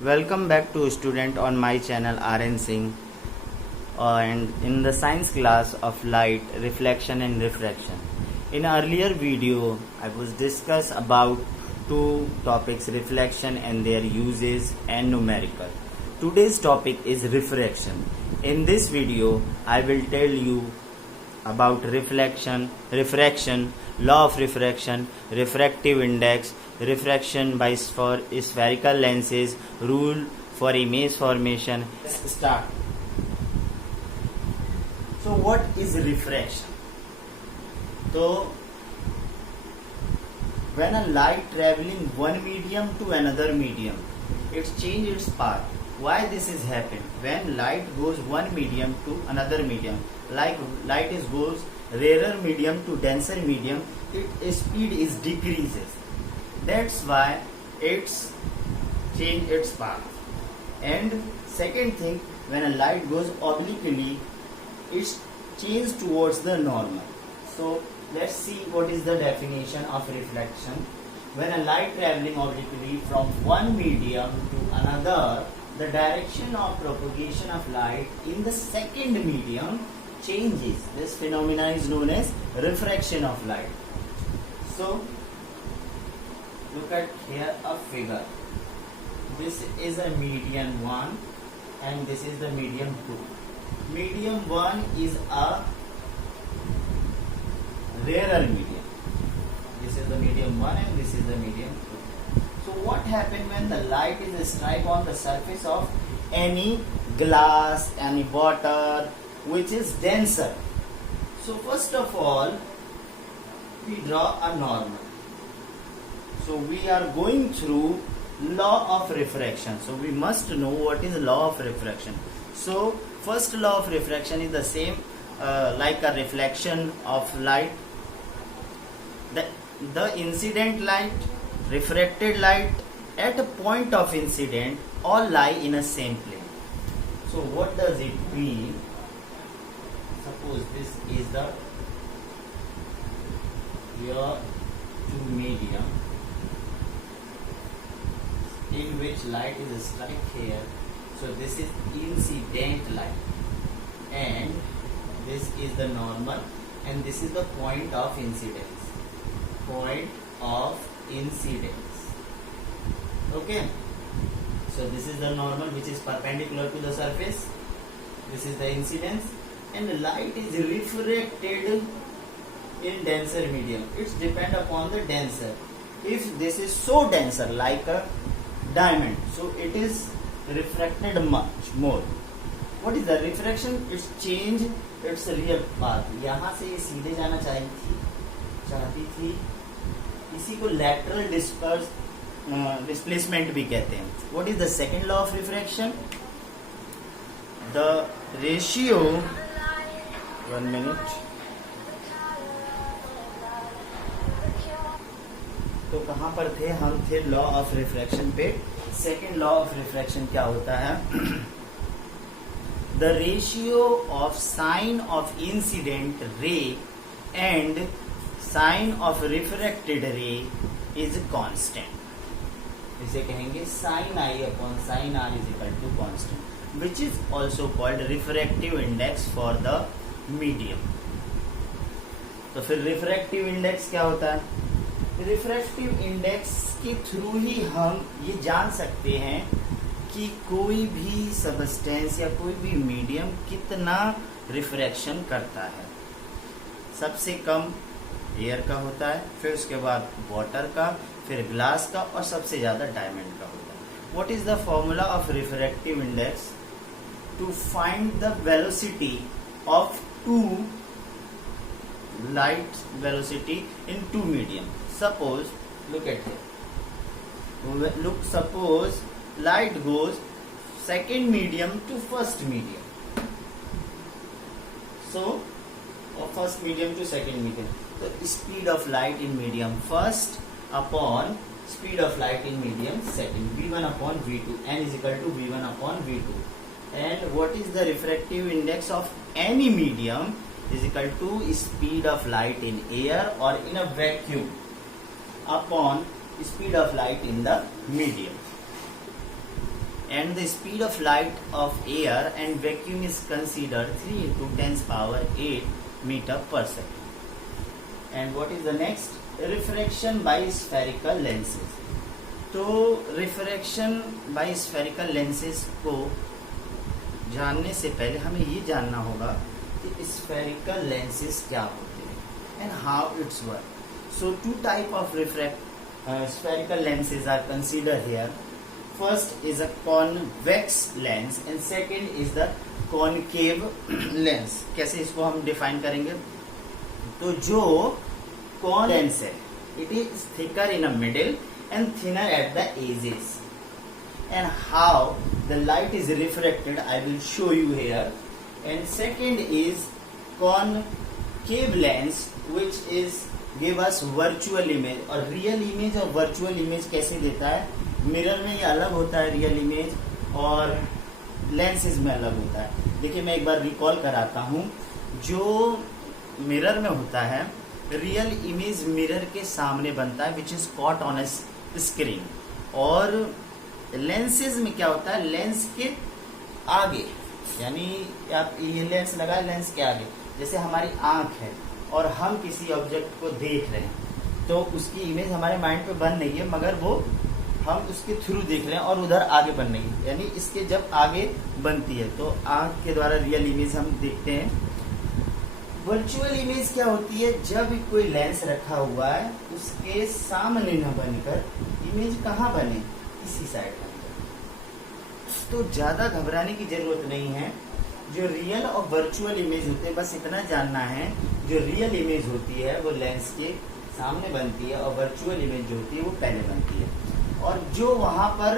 Welcome back to student on my channel RN Singh, and in the science class of light, reflection and refraction. In earlier video I was discuss about two topics, reflection and their uses and numerical. Today's topic is refraction. In this video I will tell you about refraction, law of refraction, refractive index, refraction by spherical lenses, rule for image formation. Let's start. So what is refraction? So when a light traveling one medium to another medium, it changes its path. Why this is happen? When light goes one medium to another medium, like light is goes rarer medium to denser medium, its speed is decreases. That's why it's change its path. And second thing, when a light goes obliquely, it's changed towards the normal. So let's see what is the definition of reflection. When a light traveling obliquely from one medium to another, the direction of propagation of light in the second medium changes. This phenomena is known as refraction of light. So look at here a figure. This is a medium 1 and this is the medium 2. Medium 1 is a rarer medium. This is the medium 1 and this is the medium 2. So what happens when the light is strike on the surface of any glass, any water which is denser? So first of all we draw a normal. So we are going through law of refraction. So we must know what is law of refraction. So first law of refraction is the same like a reflection of light. The incident light, refracted light at a point of incident all lie in a same plane. So what does it mean? Suppose this is the your two medium in which light is struck here. So this is incident light and this is the normal and this is the point of incidence. Point of incidence. Okay. So this is the normal which is perpendicular to the surface. This is the incidence and light is refracted in denser medium. It's depend upon the denser. If this is so denser like a diamond, so it is refracted much more. What is the refraction? It's change its real path. यहाँ से ये सीधे जाना चाहती थी, इसी को lateral displacement भी कहते हैं. What is the second law of refraction? The ratio. 1 minute. तो कहाँ पर थे हम? थे लॉ ऑफ रिफ्रैक्शन पे. सेकेंड लॉ ऑफ रिफ्रैक्शन क्या होता है? The ratio of sine of incident ray and sine of refracted ray is constant. इसे कहेंगे sine i upon sine r is equal to constant, which is also called refractive index for the medium. तो फिर refractive index क्या होता है? Refractive index के through ही हम ये जान सकते हैं कि कोई भी सबस्टेंस या कोई भी मीडियम कितना रिफ्रैक्शन करता है. सबसे कम एयर का होता है, फिर उसके बाद वाटर का, फिर ग्लास का और सबसे ज्यादा डायमंड का होता है. What is the formula of refractive index? To find the velocity of to light velocity in two medium. Suppose look at here. Look, suppose light goes second medium to first medium. So first medium to second medium. So speed of light in medium first upon speed of light in medium second. V1 upon V2. N is equal to V1 upon V2. And what is the refractive index of any medium? Is equal to speed of light in air or in a vacuum upon speed of light in the medium. and the speed of light of air and vacuum is considered 3 into 10 power 8 meter per second. And what is the next? Refraction by spherical lenses. तो refraction bye spherical lenses को जानने से पहले हमें ये जानना होगा कि स्फेरिकल लेंसेज क्या होते हैं and how its work. So two type of spherical lenses are considered here. First is a convex lens and second is the concave lens. कैसे इसको हम डिफाइन करेंगे? तो जो कॉन लेंस है, it is thicker in the middle and thinner at the edges. And how the light is refracted, I will show you here. And second is concave lens, which is give us virtual image. और real image और virtual image कैसे देता है? Mirror में ये अलग होता है रियल इमेज और लेंसेज में अलग होता है. देखिए मैं एक बार रिकॉल कराता हूँ. जो मिरर में होता है, रियल इमेज मिरर के सामने बनता है which is caught on a screen. और लेंसेज में क्या होता है? लेंस के आगे, यानी आप ये लेंस लगाए लेंस के आगे, जैसे हमारी आंख है और हम किसी ऑब्जेक्ट को देख रहे हैं तो उसकी इमेज हमारे माइंड पे बन नहीं है, मगर वो हम उसके थ्रू देख रहे हैं और उधर आगे बन रही है. यानी इसके जब आगे बनती है तो आंख के द्वारा रियल इमेज हम देखते हैं. वर्चुअल इमेज क्या होती है? जब कोई लेंस रखा हुआ है उसके सामने न बनकर इमेज कहाँ बने? इसी साइड बनकर. तो ज्यादा घबराने की जरूरत नहीं है. जो रियल और वर्चुअल इमेज होते हैं बस इतना जानना है. जो रियल इमेज होती है वो लेंस के सामने बनती है और वर्चुअल इमेज जो होती है वो पहले बनती है. और जो वहां पर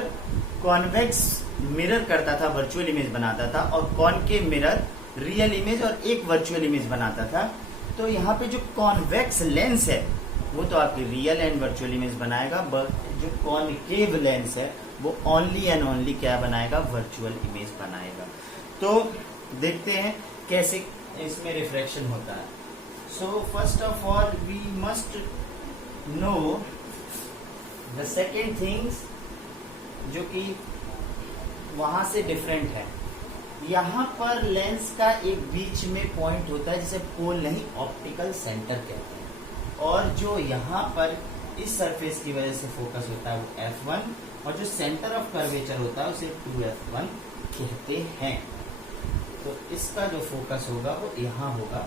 कॉन्वेक्स मिरर करता था वर्चुअल इमेज बनाता था और कॉनकेव मिरर रियल इमेज और एक वर्चुअल इमेज बनाता था. तो यहाँ पे जो कॉन्वेक्स लेंस है वो तो आपकी रियल एंड वर्चुअल इमेज बनाएगा, बट जो कॉनकेव लेंस है वो ओनली एंड ओनली क्या बनाएगा? वर्चुअल इमेज बनाएगा. तो देखते हैं कैसे इसमें रिफ्रैक्शन होता है. So first of all we must know the second things जो कि वहां से डिफरेंट है. यहाँ पर लेंस का एक बीच में पॉइंट होता है जिसे पोल नहीं ऑप्टिकल सेंटर कहते हैं. और जो यहाँ पर इस सरफेस की वजह से फोकस होता है वो F1 और जो सेंटर ऑफ कर्वेचर होता है उसे 2F1 कहते हैं. तो इसका जो फोकस होगा वो यहाँ होगा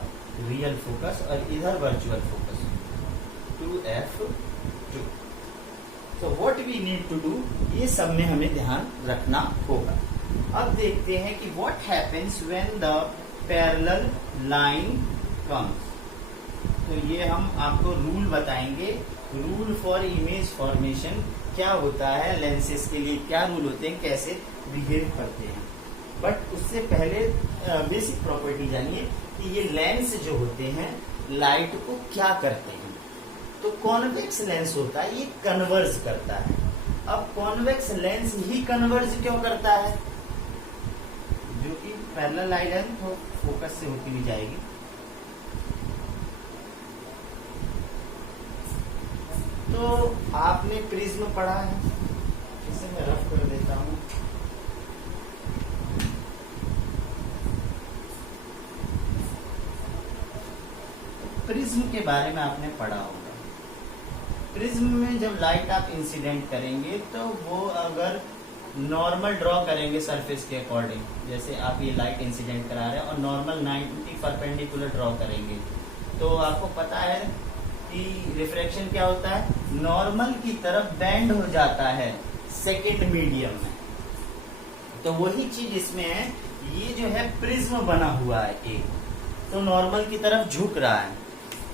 रियल फोकस और इधर वर्चुअल फोकस 2F2. तो what we need to do, ये सब में हमें ध्यान रखना होगा. अब देखते हैं कि what happens when the parallel line comes. तो ये हम आपको रूल बताएंगे. रूल फॉर इमेज फॉर्मेशन क्या होता है, लेंसेज के लिए क्या रूल होते हैं, कैसे बिहेव करते हैं. बट उससे पहले बेसिक प्रॉपर्टी जानिए कि ये लेंस जो होते हैं लाइट को क्या करते हैं. तो कॉन्वेक्स लेंस होता है, ये कन्वर्ज करता है. अब कॉन्वेक्स लेंस ही कन्वर्ज क्यों करता है? जो कि पैरेलल लाइन है तो फोकस से होती भी जाएगी. तो आपने प्रिज्म पढ़ा है, इसे मैं रफ कर देता हूं. प्रिज्म के बारे में आपने पढ़ा होगा. प्रिज्म में जब लाइट आप इंसिडेंट करेंगे तो वो अगर नॉर्मल ड्रॉ करेंगे सरफेस के अकॉर्डिंग, जैसे आप ये लाइट इंसिडेंट करा रहे हैं और नॉर्मल 90 परपेंडिकुलर ड्रॉ करेंगे, तो आपको पता है कि रिफ्रैक्शन क्या होता है? नॉर्मल की तरफ बेंड हो जाता है सेकेंड मीडियम में. तो वही चीज इसमें है. ये जो है प्रिज्म बना हुआ है एक, तो नॉर्मल की तरफ झुक रहा है.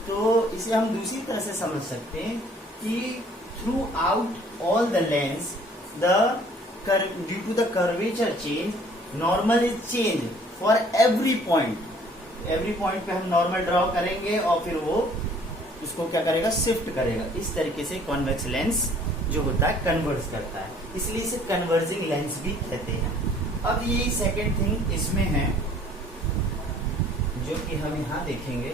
तो इसे हम दूसरी तरह से समझ सकते हैं कि throughout all the lens due to the curvature change normal is change for every point. Every point पे हम नॉर्मल ड्रॉ करेंगे और फिर वो उसको क्या करेगा? शिफ्ट करेगा. इस तरीके से कॉन्वेक्स लेंस जो होता है कन्वर्ज करता है, इसलिए इसे कन्वर्जिंग लेंस भी कहते हैं. अब ये सेकेंड थिंग इसमें है जो कि हम यहाँ देखेंगे.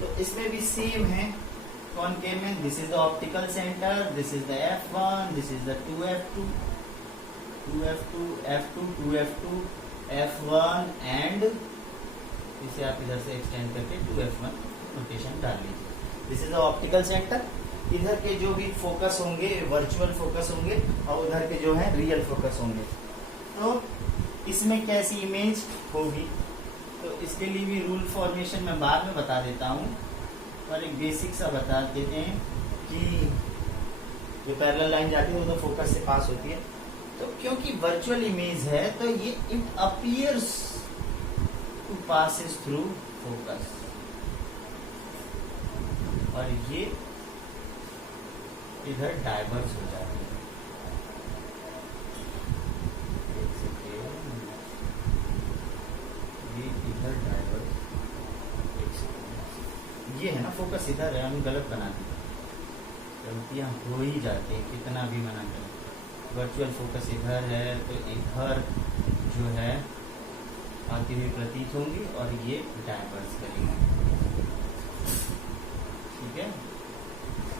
तो इसमें भी सेम है कॉनकेव में this is the optical centre, this is the F1, this is the 2F2, 2F2, F2, 2F2, F1 and इसे आप इधर से एक्सटेंड करके 2F1 नोटेशन डाल लीजिए। This is the optical centre. इधर के जो भी फोकस होंगे वर्चुअल फोकस होंगे और उधर के जो है रियल फोकस होंगे। तो इसमें कैसी इमेज होगी, तो इसके लिए भी रूल फॉर्मेशन मैं बाद में बता देता हूँ, और एक बेसिक सा बता देते हैं कि जो पैरेलल लाइन जाती है वो तो फोकस से पास होती है। तो क्योंकि वर्चुअल इमेज है तो ये it appears to passes through focus, और ये इधर डाइवर्स हो जाती है। ये इधर डाइवर्स, ये है ना फोकस इधर है, हम गलत बना दिए, गलतियां हो ही जाती है कितना भी मना करें। वर्चुअल फोकस इधर है तो इधर जो है आती हुई प्रतीत होंगी और ये डाइवर्स करेंगे। ठीक है,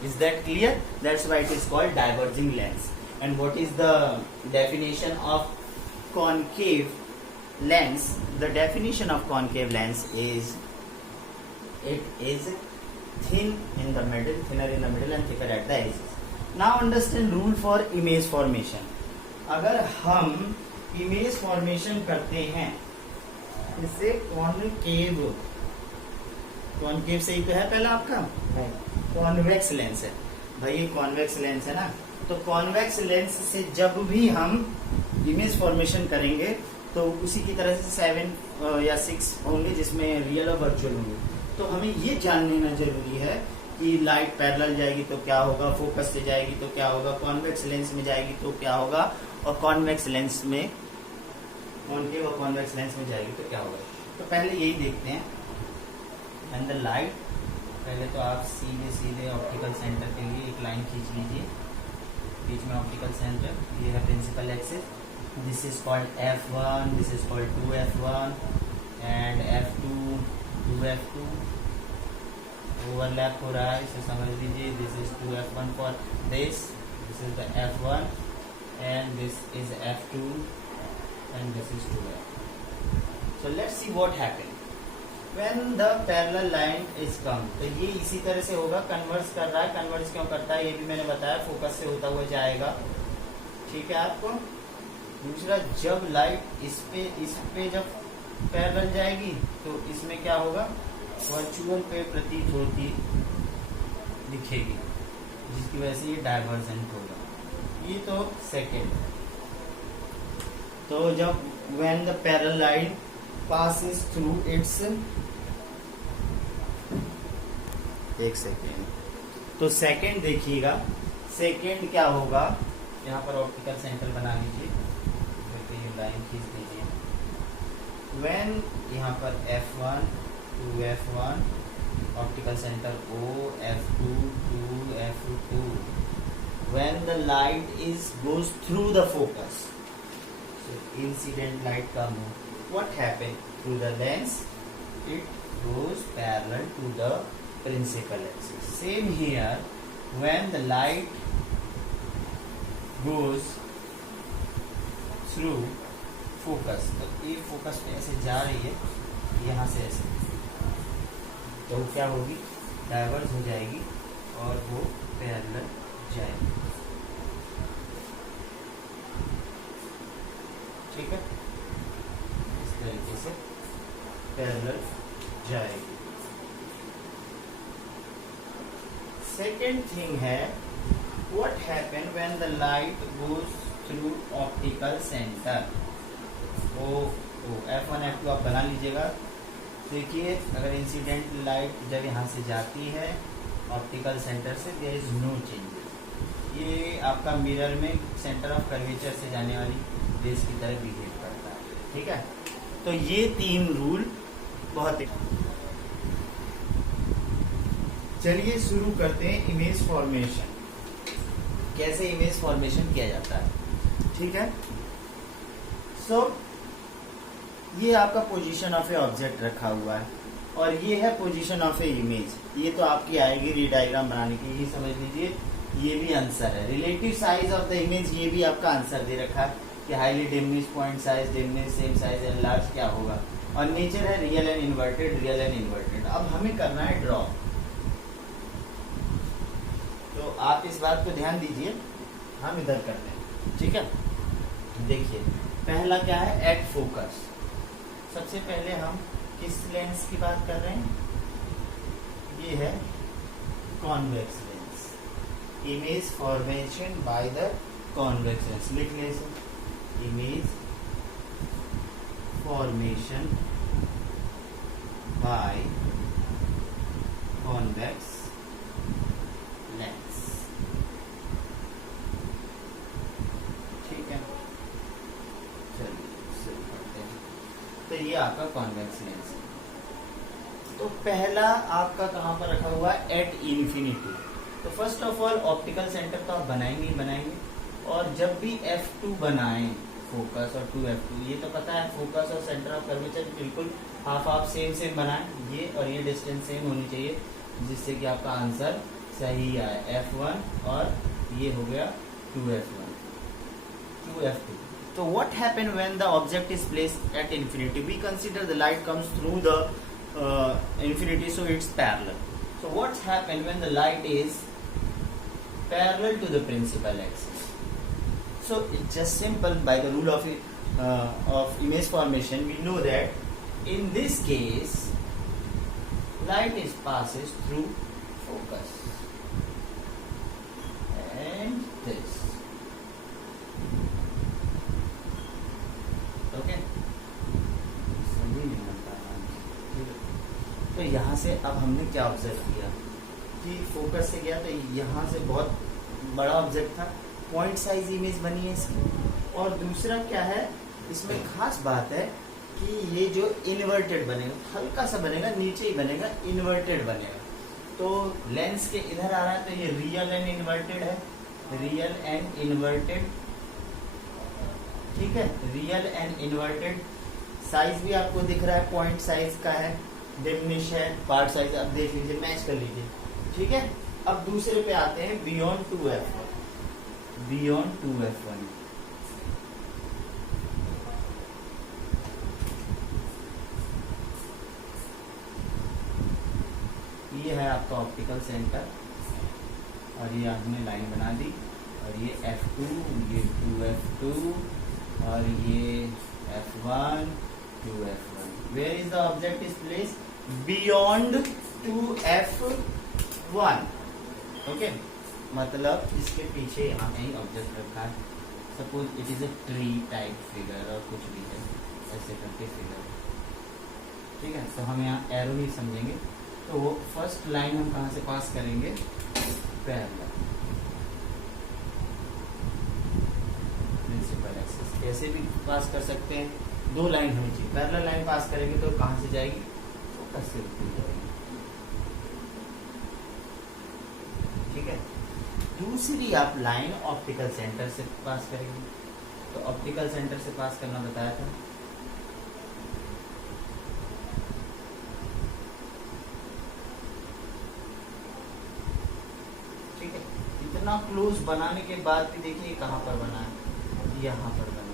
is that clear? That's why it is called diverging lens. And what is the definition of concave lens? The definition of concave lens is it is thin in the middle, thinner in the middle and thicker at the edges. Now understand rule for image formation. अगर हम image formation करते हैं इससे concave, concave से ही तो है पहला आपका कॉन्वेक्स लेंस है भाई, ये कॉन्वेक्स लेंस है ना। तो कॉन्वेक्स लेंस से जब भी हम इमेज फॉर्मेशन करेंगे तो उसी की तरह से 7 या 6 होंगे जिसमें रियल और वर्चुअल होंगे। तो हमें ये जान लेना जरूरी है कि लाइट पैरेलल जाएगी तो क्या होगा, फोकस से जाएगी तो क्या होगा, कॉन्वेक्स लेंस में जाएगी तो क्या होगा, और कॉन्वेक्स लेंस में, कॉनकेव और कॉन्वेक्स लेंस में जाएगी तो क्या होगा। तो पहले यही देखते हैं। एंड द लाइट, पहले तो आप सीधे सीधे ऑप्टिकल सेंटर के लिए एक लाइन खींच लीजिए, बीच में ऑप्टिकल सेंटर, ये है principal axis, this is called F1, this is called 2F1 and F2, 2F2 overlap हो रहा है, इसे समझ लीजिए। This is 2F1 for this is the F1 and this is F2 and this is 2F। So let's see what happened when the parallel line is come। तो ये इसी तरह से होगा, कन्वर्स कर रहा है। कन्वर्स क्यों करता है ये भी मैंने बताया, फोकस से होता हुआ जाएगा। ठीक है आपको। दूसरा, जब लाइट इस पे जब पैरेलल जाएगी तो इसमें क्या होगा, वर्चुअल पे प्रतीत होती दिखेगी, जिसकी वजह से ये डाइवर्जेंट होगा। ये तो सेकेंड। तो जब when the parallel line passes through its, एक सेकेंड, तो सेकेंड देखिएगा, सेकेंड क्या होगा, यहाँ पर ऑप्टिकल सेंटर बना लीजिए, लाइन खींच दीजिए। when यहाँ पर F1, 2F1, optical centre O, F2, 2F2, when the light is goes through the focus, so incident light का move, what happened to the lens? It goes parallel to the principal axis. Same here, when the light goes through focus, तो ये focus पे ऐसे जा रही है, यहाँ से ऐसे, तो क्या होगी, डाइवर्स हो जाएगी और वो पैरेलल जाएगी। ठीक है, इस तरीके से पैरेलल जाएगी। सेकेंड थिंग है, what happen when the light goes through optical center? F1, F2 आप बना लीजिएगा। देखिए, अगर इंसिडेंट लाइट जब यहाँ से जाती है ऑप्टिकल सेंटर से, देयर इज नो चेंजेस। ये आपका मिरर में सेंटर ऑफ कर्वेचर से जाने वाली रेस की तरह बिहेव करता है। ठीक है, तो ये 3 रूल बहुत। चलिए शुरू करते हैं इमेज फॉर्मेशन, कैसे इमेज फॉर्मेशन किया जाता है। ठीक है, सो ये आपका पोजीशन ऑफ ए ऑब्जेक्ट रखा हुआ है और ये है पोजीशन ऑफ ए इमेज। ये तो आपकी आएगी री डायग्राम बनाने की, ये समझ लीजिए ये भी आंसर है। Relative size of the image, ये भी आपका आंसर दे रखा है कि highly diminished, point size, diminished, same size and large क्या होगा। और नेचर है real and inverted, real and inverted. अब हमें करना है ड्रॉ, तो आप इस बात को ध्यान दीजिए, हम इधर करते हैं, ठीक है। देखिए पहला क्या है, एट फोकस। सबसे पहले हम किस लेंस की बात कर रहे हैं, ये है convex lens, image formation by the convex lens. लिख ले इसे, image formation by convex lens, ठीक है। चलिए शुरू करते हैं। तो ये आपका कॉन्वेक्स लेंस है। तो पहला आपका कहाँ पर रखा हुआ है, एट इन्फिनिटी। तो first of all optical centre तो आप बनाएंगे ही बनाएंगे, और जब भी F2 बनाएं, फोकस और 2F2, ये तो पता है फोकस और सेंटर ऑफ कर्वेचर बिल्कुल हाफ हाफ सेम सेम बनाएं, ये और ये डिस्टेंस सेम होनी चाहिए, जिससे कि आपका आंसर सही आए। F1 और ये हो गया 2F1, 2F2। So what happen when the object is placed at infinity? We consider the light comes through the infinity, so it's parallel. So what happen when the light is parallel to the principal axis? So it's just simple, by the rule of image formation, we know that in this case light is passes through focus and this. Okay, तो यहाँ से अब हमने क्या observe किया कि focus से गया, तो यहाँ से बहुत बड़ा ऑब्जेक्ट था, पॉइंट साइज इमेज बनी है इसकी। और दूसरा क्या है, इसमें खास बात है कि ये जो इन्वर्टेड बनेगा, हल्का सा बनेगा, नीचे ही बनेगा, इन्वर्टेड बनेगा। तो लेंस के इधर आ रहा है, तो ये रियल एंड इन्वर्टेड है, रियल एंड इन्वर्टेड, ठीक है। रियल एंड इन्वर्टेड, साइज भी आपको दिख रहा है, पॉइंट साइज का है, डिमिनिश है, पार्ट साइज आप देख लीजिए, मैच कर लीजिए, ठीक है। अब दूसरे पे आते हैं, बियॉन्ड 2F1, बियॉन्ड 2F1। ये है आपका ऑप्टिकल सेंटर, और ये आपने लाइन बना दी, और ये F2, ये 2F2, और ये F1, 2F1। Where is the object is placed? Beyond 2F1, okay. मतलब इसके पीछे यहाँ कहीं ऑब्जेक्ट रखा है, suppose it is a tree type figure और कुछ भी है, ऐसे करके फिगर, ठीक है। तो हम यहाँ एरो नहीं समझेंगे, तो वो फर्स्ट लाइन हम कहाँ से पास करेंगे, पैरेलल, प्रिंसिपल एक्सिस। कैसे भी पास कर सकते हैं, दो लाइन होनी चाहिए। पैरेलल लाइन पास करेंगे तो कहाँ से जाएगी, फोकस से होती जाएगी, ठीक है। दूसरी आप लाइन ऑप्टिकल सेंटर से पास करेंगे, तो ऑप्टिकल सेंटर से पास करना बताया था, ठीक है। इतना क्लोज बनाने के बाद भी देखिए कहाँ पर बना है, यहाँ पर बना है,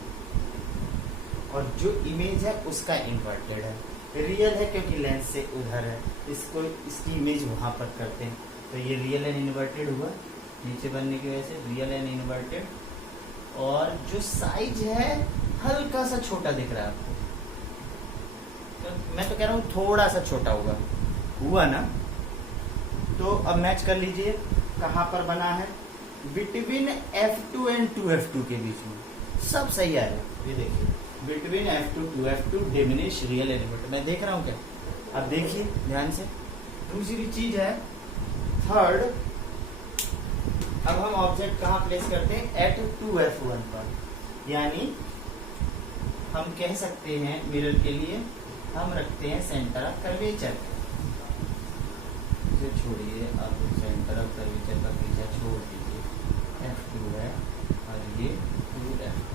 और जो इमेज है उसका इन्वर्टेड है, रियल है क्योंकि लेंस से उधर है, इसको इसकी इमेज वहां पर करते हैं, तो ये रियल एंड इन्वर्टेड हुआ, नीचे बनने की वजह से रियल एंड इन्वर्टेड। और जो साइज है हल्का सा छोटा दिख रहा है आपको, तो मैं तो कह रहा हूँ थोड़ा सा छोटा हुआ ना। तो अब मैच कर लीजिए कहाँ पर बना है, बिटवीन F2 एंड 2F2 के बीच में, सब सही आ रहा है। ये देखिए between F2 2F2 diminish real element, मैं देख रहा हूँ क्या, अब देखिए ध्यान से। दूसरी चीज है थर्ड, अब हम ऑब्जेक्ट कहाँ प्लेस करते हैं, एट 2F1 पर, यानी हम कह सकते हैं मिरर के लिए हम रखते हैं सेंटर ऑफ कर्वेचर, इसे छोड़िए, अब सेंटर ऑफ कर्वेचर का पीछा छोड़ दीजिए, F2 है और ये 2F2।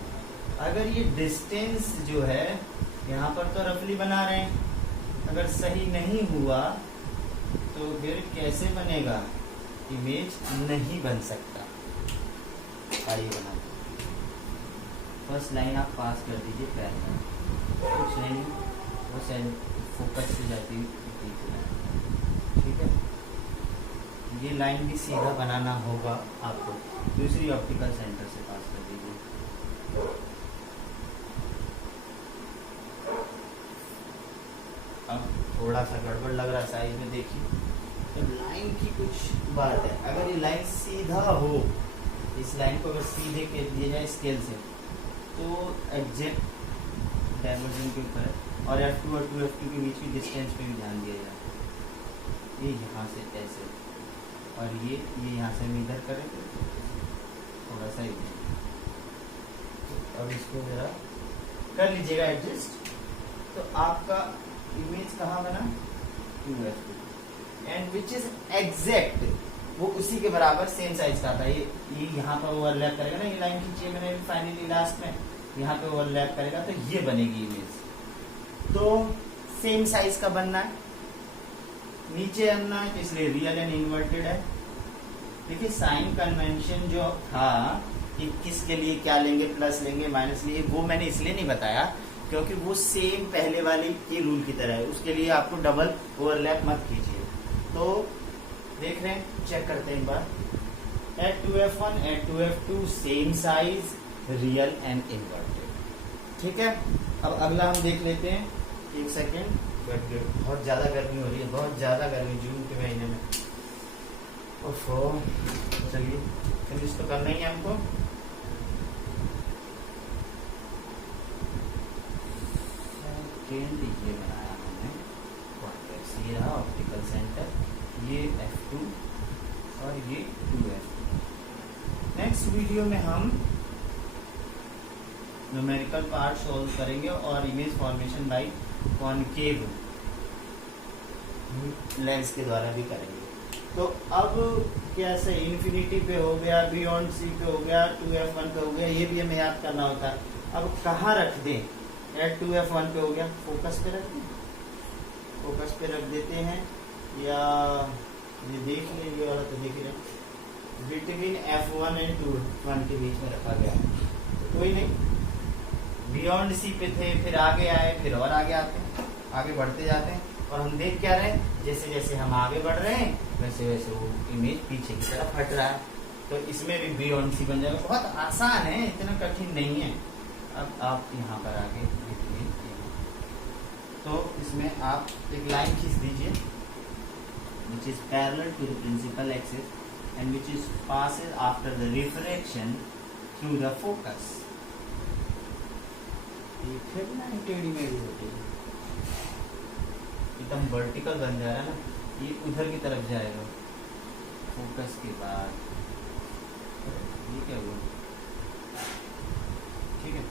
अगर ये डिस्टेंस जो है यहाँ पर तो रफली बना रहे हैं, अगर सही नहीं हुआ तो फिर कैसे बनेगा, इमेज नहीं बन सकता। आइए बना, फर्स्ट लाइन आप पास कर दीजिए पैरेलल, कुछ नहीं, वो सेल फोकस से जाती हुई, ठीक है। ये लाइन भी सीधा बनाना होगा आपको, दूसरी ऑप्टिकल सेंटर से पास कर दीजिए। अब थोड़ा सा गड़बड़ लग रहा है साइज में, देखिए तो लाइन की कुछ बात है। अगर ये लाइन सीधा हो, इस लाइन को अगर सीधे कर दिया जाए स्केल से, तो एग्जैक्ट डायवर्जन के ऊपर है। और F2 और 2F2 के बीच की डिस्टेंस पे भी ध्यान दिया जाए। ये यहाँ से ऐसे, और ये यहाँ से हम इधर करें थोड़ा सा इधर। तो अब इसको जरा कर लीजिएगा एडजस्ट। तो आपका इमेज कहाँ बना, 2F2, and which is exact, वो उसी के बराबर सेम साइज का था। ये यहाँ पर ओवरलैप करेगा ना, ये लाइन खींची है मैंने फाइनली लास्ट में, यहाँ पे ओवरलैप करेगा तो ये बनेगी इमेज। तो सेम साइज का बनना है, नीचे आना है, तो इसलिए रियल एंड इन्वर्टेड है। देखिए साइन कन्वेंशन जो था कि किसके लिए क्या लेंगे, प्लस लेंगे माइनस लेंगे, वो मैंने इसलिए नहीं बताया क्योंकि वो सेम पहले वाली के रूल की तरह है। उसके लिए आपको डबल ओवरलैप मत कीजिए। तो देख रहे हैं, चेक करते हैं एक बार। At 2F1 at 2F2 same size, real and inverted, ठीक है। अब अगला हम देख लेते हैं, एक सेकेंड, बहुत ज्यादा गर्मी हो रही है, बहुत ज्यादा गर्मी जून के महीने में। ओफो, चलिए फिनिश तो करना ही है हमको। ये बनाया हमने कॉन्वेक्स, ये रहा ऑप्टिकल सेंटर, ये F2 और ये 2F। नेक्स्ट वीडियो में हम न्यूमेरिकल पार्ट सॉल्व करेंगे और image formation by concave lens के द्वारा भी करेंगे। तो अब कैसे इन्फिनिटी पे हो गया, बियॉन्ड सी पे हो गया, 2F1 पे हो गया, ये भी हमें याद करना होता है। अब कहाँ रख दें, एट 2F1 पे हो गया, फोकस पे रख दें, फोकस पे रख देते हैं, या ये देख लेंगे वाला तो देख रहे बिटवीन F1 एंड 2F1 के बीच में रखा गया है, तो कोई नहीं। बियॉन्ड सी पे थे, फिर आगे आए, फिर और आगे आते हैं, आगे बढ़ते जाते हैं, और हम देख क्या रहे हैं, जैसे जैसे हम आगे बढ़ रहे हैं वैसे वैसे वो इमेज पीछे की तरफ हट रहा है। तो इसमें भी बियॉन्ड सी बन जाएगा, बहुत आसान है, इतना कठिन नहीं है। अब आप यहाँ पर आगे देखिए, तो इसमें आप एक लाइन खींच दीजिए which is parallel to the principal axis and which is passes after the refraction through the focus। ये फिर ना टेढ़ी मेढ़ी होती है, एकदम वर्टिकल बन जा रहा है ना, ये उधर की तरफ जाएगा फोकस के बाद। ये क्या हुआ, ठीक है।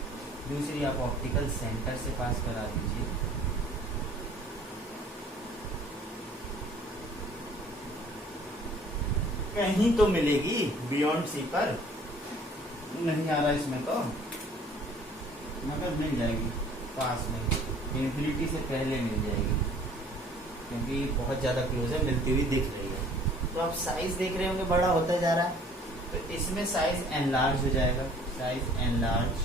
दूसरी आप ऑप्टिकल सेंटर से पास करा दीजिए, कहीं तो मिलेगी बियॉन्ड सी पर, नहीं आ रहा इसमें तो, मगर मिल जाएगी पास में, इन्फिनिटी से पहले मिल जाएगी क्योंकि बहुत ज़्यादा क्लोज है, मिलती हुई दिख रही है। तो आप साइज देख रहे होंगे बड़ा होता जा रहा है, तो इसमें साइज एनलार्ज हो जाएगा, साइज एनलार्ज,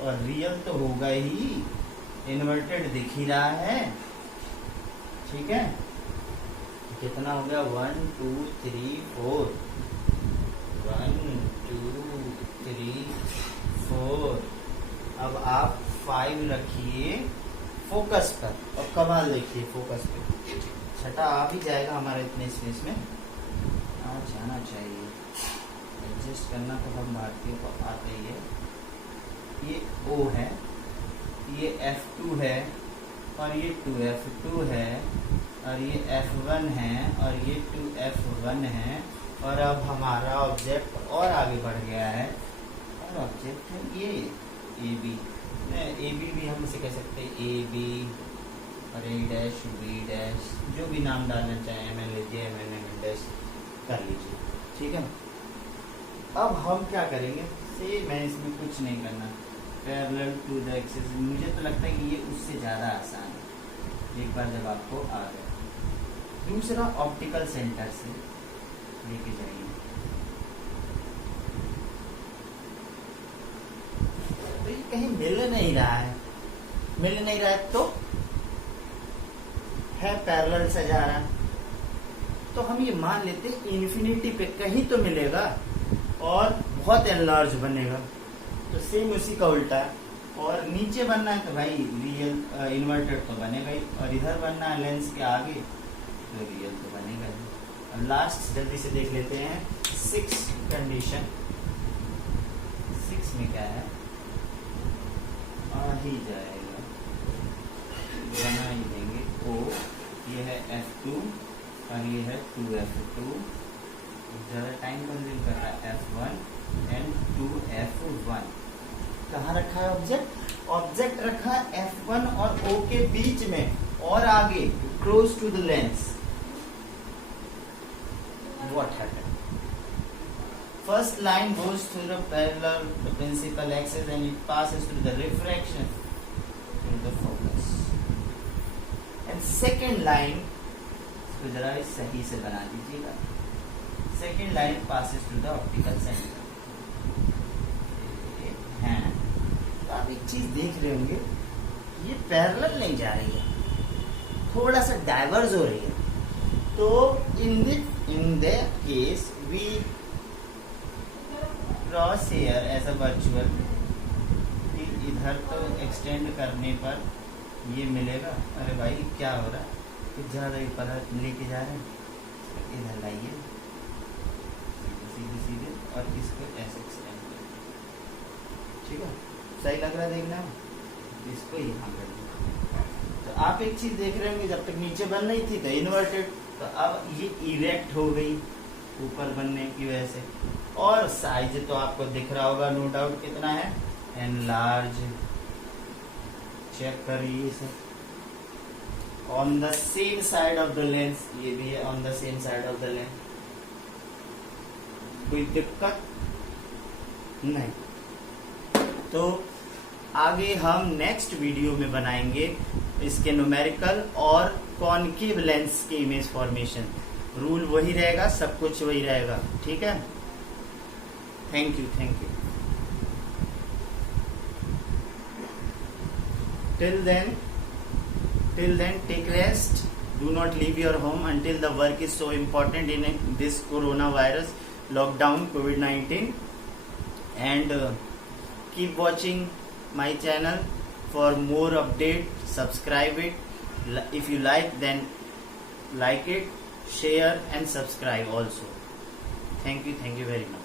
और रियल तो होगा ही, इन्वर्टेड दिख ही रहा है, ठीक है। कितना हो गया, 1 2 3 4, 1 2 3 4। अब आप 5 रखिए फोकस पर, और कमाल देखिए फोकस पे, छठा आ भी जाएगा हमारे इतने स्पेस में, आ जाना चाहिए। एडजस्ट करना तो हम भारतीयों को आता ही है। ये O है, ये F2 है, और ये 2F2 है, और ये F1 है, और ये 2F1 है, और अब हमारा ऑब्जेक्ट और आगे बढ़ गया है, और ऑब्जेक्ट है ये AB। AB भी हम इसे कह सकते हैं, AB और A डैश B डैश, जो भी नाम डालना चाहें, MN लीजिए, MN डैश कर लीजिए, ठीक है। अब हम क्या करेंगे, सेम है, इसमें कुछ नहीं करना, पैरेलल टू द एक्सिस। मुझे तो लगता है कि ये उससे ज़्यादा आसान है, एक बार जब आपको आ गया। दूसरा ऑप्टिकल सेंटर से लेके जाइए, तो ये कहीं मिल नहीं रहा है, तो है पैरेलल से जा रहा, तो हम ये मान लेते हैं इन्फिनिटी पे कहीं तो मिलेगा और बहुत एनलार्ज बनेगा। तो सेम उसी का उल्टा है, और नीचे बनना है तो भाई रियल इन्वर्टेड तो बनेगा ही, और इधर बनना है लेंस के आगे तो रियल तो बनेगा ही। और लास्ट जल्दी से देख लेते हैं 6 कंडीशन। 6 में क्या है, आ ही जाएगा, बना ही देंगे ओ, ये है F2 और ये है 2F2, ज़्यादा टाइम कंज्यूम कर रहा है F1 एंड 2F1। कहाँ रखा है ऑब्जेक्ट? ऑब्जेक्ट रखा है F1 और O के बीच में और आगे close to the lens. What happened? First line goes through the parallel, the principal axis, and it passes through the refraction to the focus. And second line, इसको जरा सही से बना दीजिएगा। Second line passes through the optical center. हैं, तो आप एक चीज देख रहे होंगे, ये पैरेलल नहीं जा रही है, थोड़ा सा डाइवर्ज हो रही है। तो in the case we cross here as a virtual, इधर तो एक्सटेंड करने पर ये मिलेगा। अरे भाई क्या हो रहा है, कुछ ज़्यादा ही पलट लेके जा रहे हैं, इधर लाइए सीधे सीधे और इसको ऐसे एक्सटेंड करिए, ठीक है, सही लग रहा है देखना में, इसको यहाँ कर दिया। तो आप एक चीज़ देख रहे होंगे, जब तक नीचे बन रही थी तो इन्वर्टेड, तो अब ये इरेक्ट हो गई ऊपर बनने की वजह से। और साइज तो आपको दिख रहा होगा नो डाउट, कितना है, एनलार्ज, चेक करिए इसे, on the same side of the lens, ये भी है on the same side of the lens, कोई दिक्कत नहीं। तो आगे हम नेक्स्ट वीडियो में बनाएंगे इसके न्यूमेरिकल और कॉनकेव लेंस के इमेज फॉर्मेशन। रूल वही रहेगा, सब कुछ वही रहेगा, ठीक है। Thank you. Till then take rest, do not leave your home until the work is so important in this coronavirus lockdown COVID-19, and keep watching my channel for more update. Subscribe it, if you like, then like it, share and subscribe also. Thank you very much.